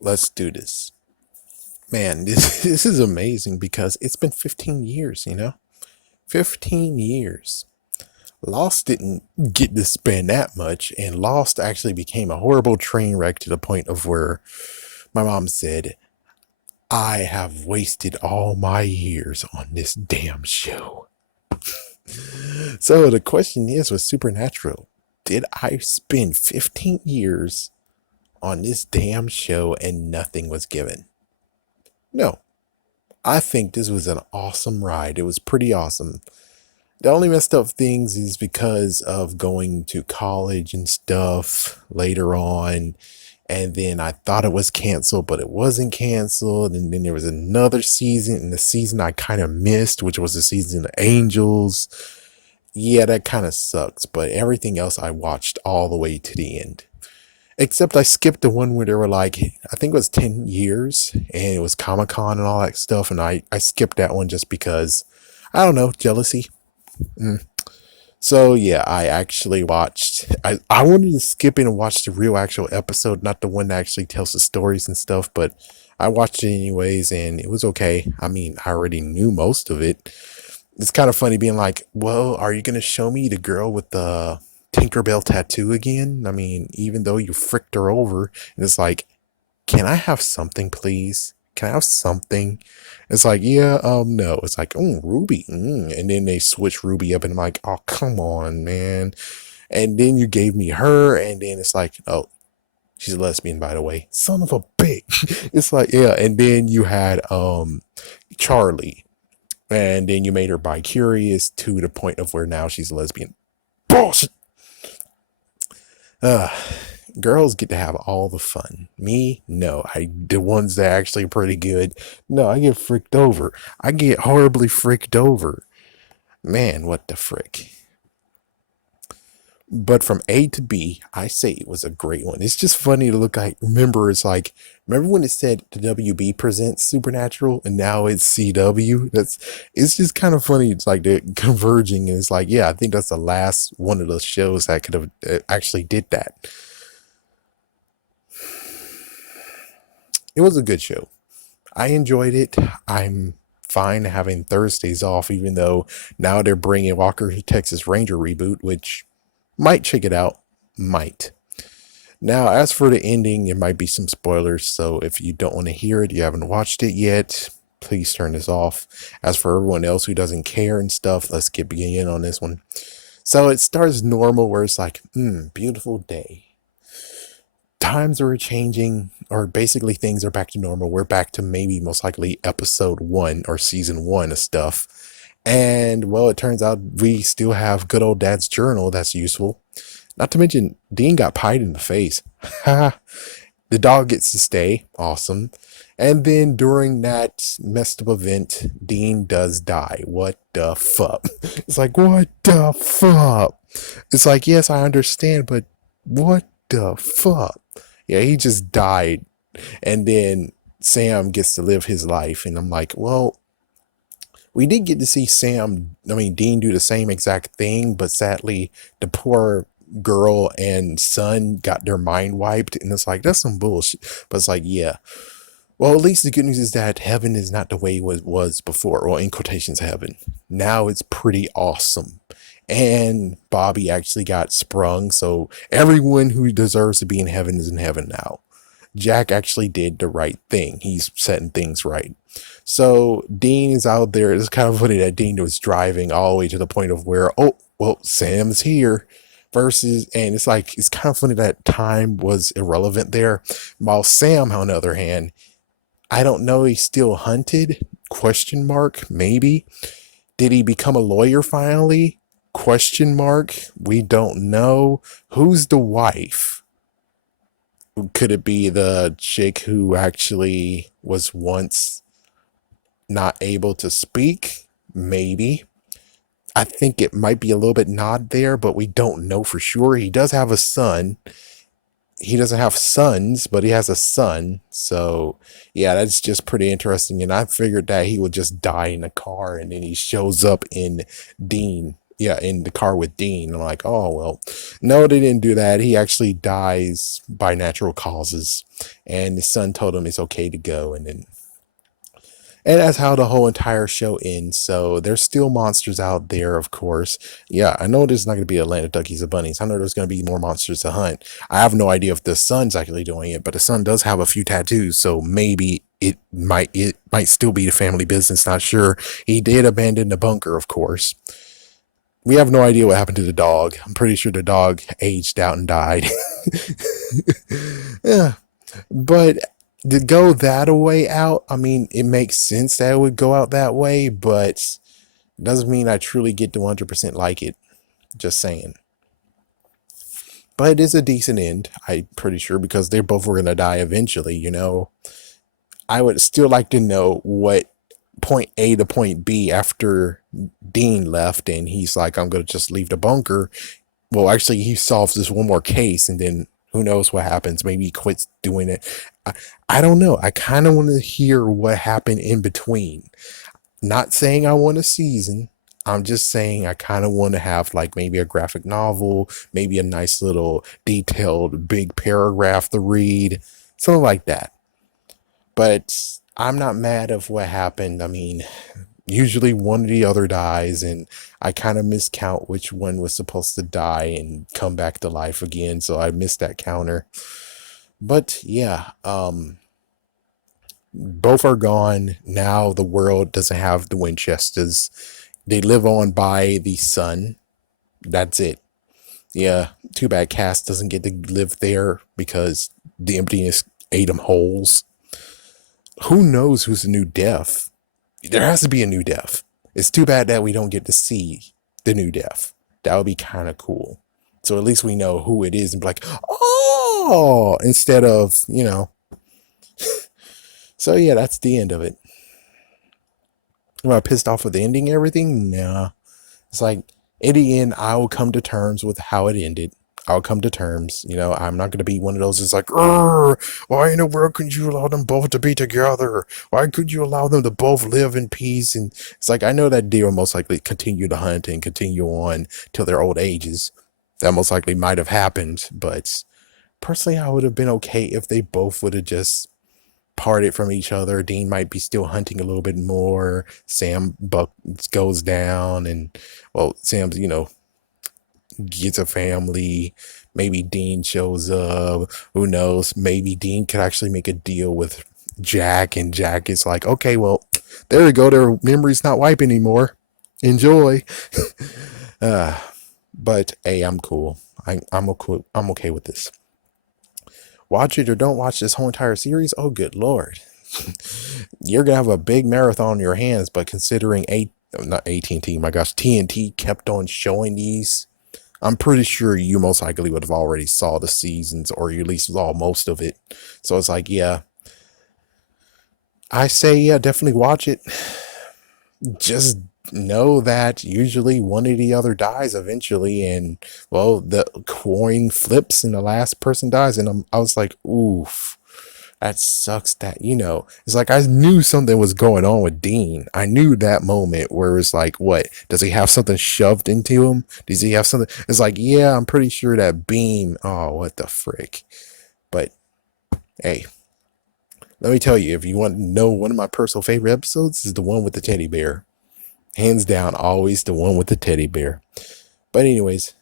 Let's do this. Man, this is amazing because it's been 15 years, 15 years. Lost didn't get to spend that much, and Lost actually became a horrible train wreck to the point of where my mom said, I have wasted all my years on this damn show. So the question is with Supernatural, did I spend 15 years on this damn show and nothing was given? No. I think this was an awesome ride. It was pretty awesome. The only messed up things is because of going to college and stuff later on. And then I thought it was canceled, but it wasn't canceled. And then there was another season, and the season I kind of missed, which was the season of Angels. Yeah, that kind of sucks. But everything else I watched all the way to the end. Except I skipped the one where they were like, I think it was 10 years and it was Comic Con and all that stuff. And I skipped that one just because, I don't know, jealousy. Mm. So yeah, I actually watched, I wanted to skip in and watch the real actual episode, not the one that actually tells the stories and stuff, but I watched it anyways and it was okay. I mean, I already knew most of it. It's kind of funny being like, well, are you going to show me the girl with the Tinkerbell tattoo again? I mean, even though you fricked her over, and it's like, can I have something, please? Can I have something? It's like, yeah, no. It's like, oh, Ruby. And then they switch Ruby up, and I'm like, oh, come on, man. And then you gave me her, and then it's like, oh, she's a lesbian, by the way. Son of a bitch. It's like, yeah. And then you had Charlie, and then you made her bi-curious to the point of where now she's a lesbian. Bullshit. Uh, Girls get to have all the fun. Me, no. The ones that are actually pretty good. No, I get fricked over. I get horribly fricked over. Man, what the frick? But from A to B, I say it was a great one. It's just funny to look at. Remember when it said the WB presents Supernatural and now it's CW? It's just kind of funny. It's like they're converging, and it's like, yeah, I think that's the last one of those shows that could have actually did that. It was a good show. I enjoyed it. I'm fine having Thursdays off, even though now they're bringing Walker Texas Ranger reboot, which might check it out. Might. Now, as for the ending, it might be some spoilers, so if you don't want to hear it, you haven't watched it yet, please turn this off. As for everyone else who doesn't care and stuff, let's get beginning on this one. So it starts normal, where it's like, beautiful day. Times are changing, or basically things are back to normal. We're back to maybe most likely episode 1 or season 1 of stuff. And well, it turns out we still have good old dad's journal that's useful. Not to mention, Dean got pied in the face. Ha! The dog gets to stay. Awesome. And then during that messed up event, Dean does die. What the fuck? It's like, what the fuck? It's like, yes, I understand, but what the fuck? Yeah, he just died. And then Sam gets to live his life. And I'm like, well, we did get to see Dean do the same exact thing, but sadly, the poor girl and son got their mind wiped. And it's like, that's some bullshit. But it's like, yeah. Well, at least the good news is that heaven is not the way it was before. Well, in quotations, heaven. Now it's pretty awesome. And Bobby actually got sprung, so everyone who deserves to be in heaven is in heaven now. Jack actually did the right thing. He's setting things right. So Dean is out there. It's kind of funny that Dean was driving all the way to the point of where, oh, well, Sam's here. Versus, and it's like, it's kind of funny that time was irrelevant there. While Sam, on the other hand, I don't know, he's still hunted? Question mark, maybe. Did he become a lawyer finally? Question mark. We don't know. Who's the wife? Could it be the chick who actually was once not able to speak? Maybe. I think it might be a little bit nod there, but we don't know for sure. He does have a son. He doesn't have sons, but he has a son. So yeah, that's just pretty interesting. And I figured that he would just die in a car, and then he shows up in Dean yeah, in the car with Dean. I'm like, oh well, no, they didn't do that. He actually dies by natural causes, and his son told him it's okay to go, and that's how the whole entire show ends. So there's still monsters out there, of course. Yeah, I know there's not going to be a land of duckies and bunnies. I know there's going to be more monsters to hunt. I have no idea if the son's actually doing it, but the son does have a few tattoos, so maybe it might still be the family business. Not sure. He did abandon the bunker, of course. We have no idea what happened to the dog. I'm pretty sure the dog aged out and died. Yeah, but to go that way out, I mean, it makes sense that it would go out that way, but doesn't mean I truly get to 100% like it. Just saying. But it is a decent end, I'm pretty sure, because they both were going to die eventually. I would still like to know what point A to point B after Dean left, and he's like, I'm going to just leave the bunker. Well, actually, he solves this one more case, and then who knows what happens. Maybe he quits doing it. I, I don't know. I kind of want to hear what happened in between. Not saying I want a season. I'm just saying I kind of want to have like maybe a graphic novel, maybe a nice little detailed big paragraph to read, something like that. But I'm not mad of what happened. I mean, usually one or the other dies, and I kind of miscount which one was supposed to die and come back to life again, so I missed that counter. But yeah, both are gone now. The world doesn't have the Winchesters. They live on by the sun. That's it. Yeah, too bad Cass doesn't get to live there because the emptiness ate him holes. Who knows who's the new Death? There has to be a new Death. It's too bad that we don't get to see the new Death. That would be kind of cool. So at least we know who it is and be like, oh, instead of. So yeah, that's the end of it. Am I pissed off with the ending and everything? Nah. It's like, in the end, I will come to terms with how it ended. I'll come to terms. I'm not going to be one of those that's like, why in the world couldn't you allow them both to be together? Why could you allow them to both live in peace? And it's like, I know that deer will most likely continue to hunt and continue on till their old ages. That most likely might have happened. But personally, I would have been okay if they both would have just parted from each other. Dean might be still hunting a little bit more. Sam Buck goes down, and well, Sam's gets a family. Maybe Dean shows up. Who knows? Maybe Dean could actually make a deal with Jack, and Jack is like, okay, well, there we go. Their memory's not wiped anymore. Enjoy. uh, but hey, I'm cool. I'm okay with this. Watch it or don't watch this whole entire series. Oh, good lord. You're gonna have a big marathon on your hands, but considering not AT&T, my gosh, TNT kept on showing these, I'm pretty sure you most likely would have already saw the seasons, or you at least saw most of it. So it's like, yeah, I say, yeah, definitely watch it. Just know that usually one or the other dies eventually, and well, the coin flips and the last person dies, and I was like, oof. That sucks that, it's like I knew something was going on with Dean. I knew that moment where it's like, what? Does he have something shoved into him? Does he have something? It's like, yeah, I'm pretty sure that beam. Oh, what the frick? But hey, let me tell you, if you want to know one of my personal favorite episodes, is the one with the teddy bear. Hands down, always the one with the teddy bear. But anyways,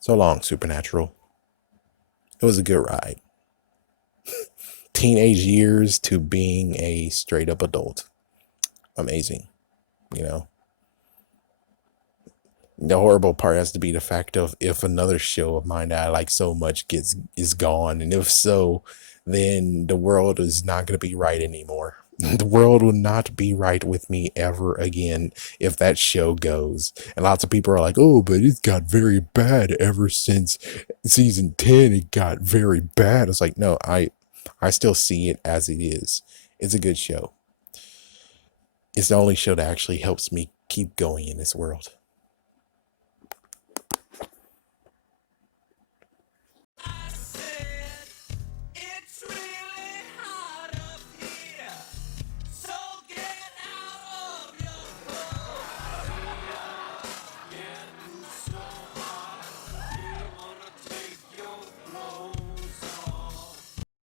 so long, Supernatural. It was a good ride. Teenage years to being a straight up adult. Amazing. You know, the horrible part has to be the fact of if another show of mine that I like so much is gone, and if so, then the world is not going to be right anymore. The world will not be right with me ever again if that show goes. And lots of people are like, oh, but it got very bad ever since season 10. It got very bad. It's like, no, I still see it as it is. It's a good show. It's the only show that actually helps me keep going in this world.